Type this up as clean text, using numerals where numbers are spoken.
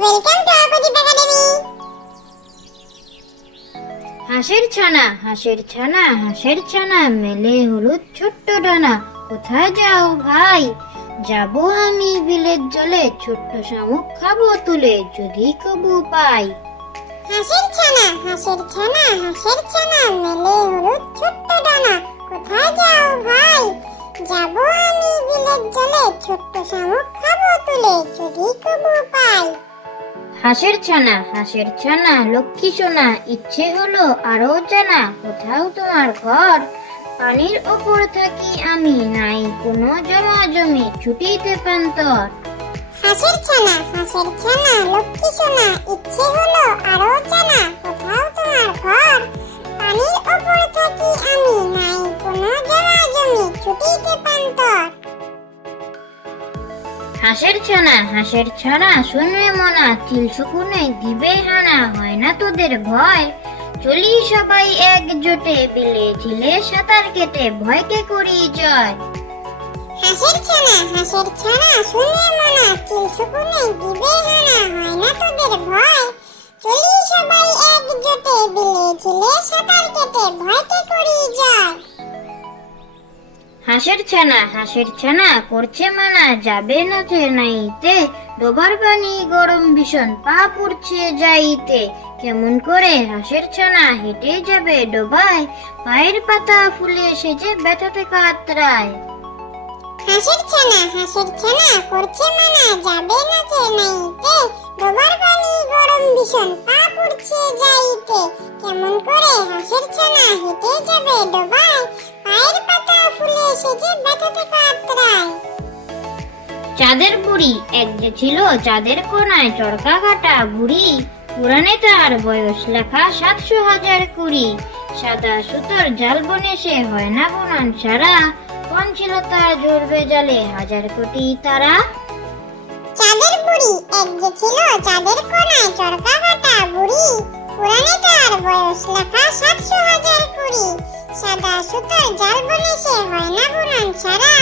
Welcome to Arshdeep academy. হাঁসের ছানা, হাঁসের ছানা, হাঁসের ছানা, মেলে হলুদ ছোট্ট ডানা। কোথায় যাও ভাই? যাবো আমি বিলের জলে, ছোট্ট শামুক খাবো তুলে, যদি কবু পাই। হাঁসের ছানা, হাঁসের ছানা, হাঁসের ছানা, মেলে হলুদ ছোট্ট ডানা। কোথায় যাও ভাই? যাবো আমি বিলের জলে, ছোট্ট শামুক খাবো তুলে, যদি কবু পাই। হাঁসের ছানা, হাঁসের ছানা, লক্ষ্মী সোনা, ইচ্ছে হলো আরো জানা। কোথাও তোমার ঘর? পানির ওপর থাকি আমি, নাই কোনো জমা জমি, ছুটিতে প্রান্তর। হাঁসের ছানা, হাঁসের ছানা, লক্ষ্মী সোনা, ইচ্ছে হলো আরো জানা। কোথাও তোমার ঘর? পানির ওপর থাকি আমি, নাই কোনো জমা জমি, ছুটিতে প্রান্তর। হাঁসের ছানা, হাঁসের ছানা, শুনবে মনা, চিল শকুনে দিবে হানা। হয় না তোদের ভয়? চলি সবাই একজোটে, বিলে ঝিলে সাঁতার কেটে, ভয়কে করি জয়। হাঁসের ছানা, হাঁসের ছানা, শুনে মনা, চিল শকুনে দিবে হানা। হয় না তোদের ভয়? চলি সবাই একজোটে, বিলে ঝিলে সাঁতার কেটে, ভয়কে করি জয়। হাঁসের ছানা, হাঁসের ছানা, করছে মানা, যাবে না যে নাইতে, ডোবার পানি গরম ভীষণ, পা পুড়ছে যাইতে। কেমন করে হাঁসের ছানা হেঁটে যাবে ডোবায়, পায়ের পাতা ফুলে সেজে ব্যথাতে কাতরায়। হাঁসের ছানা, হাঁসের ছানা, করছে মানা, যাবে না যে নাইতে, ডোবার পানি গরম ভীষণ, পা পুড়ছে যাইতে। কেমন করে হাঁসের ছানা হেঁটে যাবে ডোবায়, পায়ের পাতা ফুলে সেজে ব্যথাতে কাতরায়। চাঁদের বুড়ি, এক যে ছিল চাঁদের কোনায়, চরকা কাটা বুড়ি। পুরাণে তার বয়স লেখা ৭০০,০২০। সাদা সুতোর জাল বনে সে হয় না বুনন সারা, কোন ছিল তার জ্বলবে জালে ১০০০ কোটি তারা। চাঁদের বুড়ি, এক যে ছিল চাঁদের কোনায়, চরকা কাটা বুড়ি। পুরাণে তার বয়স লেখা ৭০০,০২০। সাদা সুতোর জাল বনে সে হয় না বুনন সারা,